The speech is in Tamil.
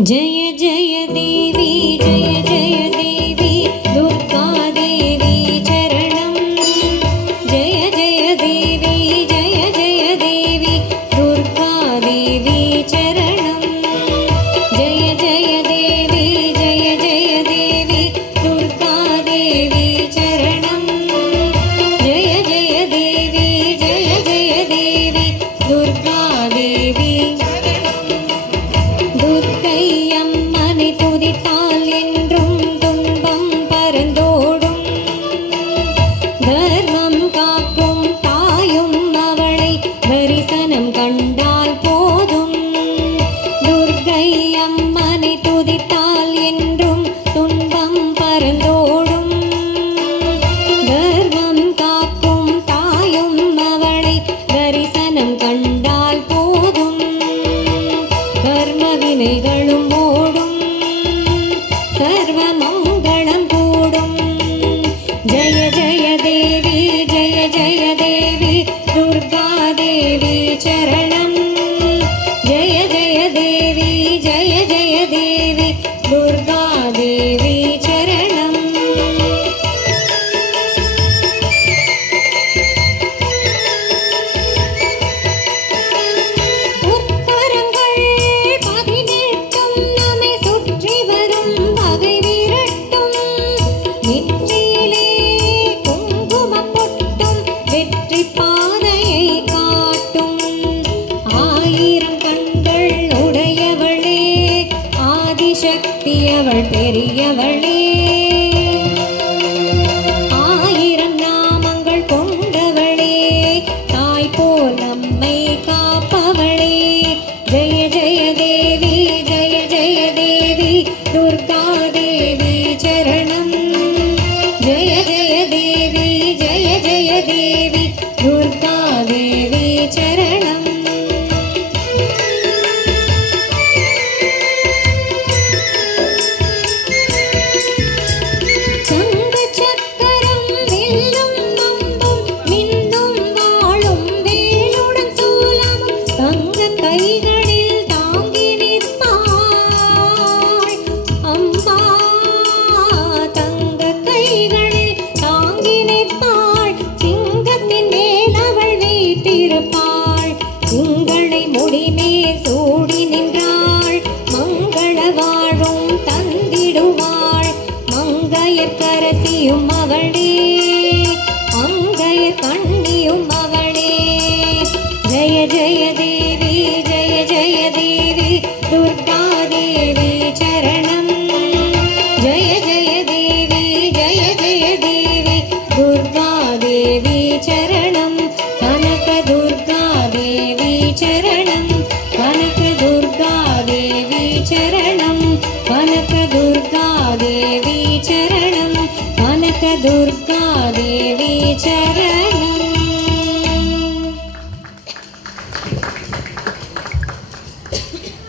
जय जय देवी जय जय देवी दुर्गा देवी चरणं जय जय देवी जय जय देवी दुर्गा देवी चरणं जय जय देवी जय जय देवी दुर्गा देवी चरणं जय जय देवी जय जय देवी दुर्गा देवी துர்க்கையம்மனை துதித்தால் என்றும் துன்பம் பறந்தோடும் தர்மம் காக்கும் தாயும் அவளை தரிசனம் கண்டால் போதும் துர்க்கையம்மனை துதித்தால் என்றும் துன்பம் பறந்தோடும் தர்மம் காக்கும் தாயும் அவளை தரிசனம் கண்டால் போதும் கர்ம வினைகளும் ஓடும் சர்வ மங்களம் கூடும் ஜய ஜய தேவி ஜய ஜய தேவி துர்கா தேவி சரணம் ஜய ஜய தேவி ஜய ஜய தேவி துர்கா தேவி சரணம் நெற்றியிலே குங்குமம் பொட்டும் வெற்றி பாதையை காட்டும் ஆயிரம் கண்கள் உடையவளே ஆதிசக்தி அவள் பெரியவளே ஆயிரம் நாமங்கள் கொண்டவளே தாய் போல் நம்மை காப்பவளே ஜெய ஜெய தேவி ஜெய ஜெய தேவி துர்கா தேவி சரணம் जय जय देवी जय जय देवी दुर्गा देवी चरणं சங்கச்சக்கரம் வில்லும் அம்பும் மின்னும் வாளும் வேலுடன் சூலமும் தங்க கைகளில் தாங்கி நிற்பாள் அம்பா தங்க கைகளில் தாங்கி நிற்பாள் சிங்கத்தின் மேல் அவள் வீட்டிருப்பாள் திங்களை முடிமேல் சூடி நின்றாள் மங்கள வாழும் தந்திடுவாள் மங்கையர்க்கரசியும் அவளே மங்கையர் கண்ணியும் அவளே ஜய ஜய தேவி ஜய ஜய தேவி துர்கா தேவி சரணம் जय जय देवी जय जय देवी दुर्गा देवी चरणं कनक दुर्गा देवी चरणं कनक दुर्गा देवी चरणं कनक दुर्गा देवी चरणं कनक दुर्गा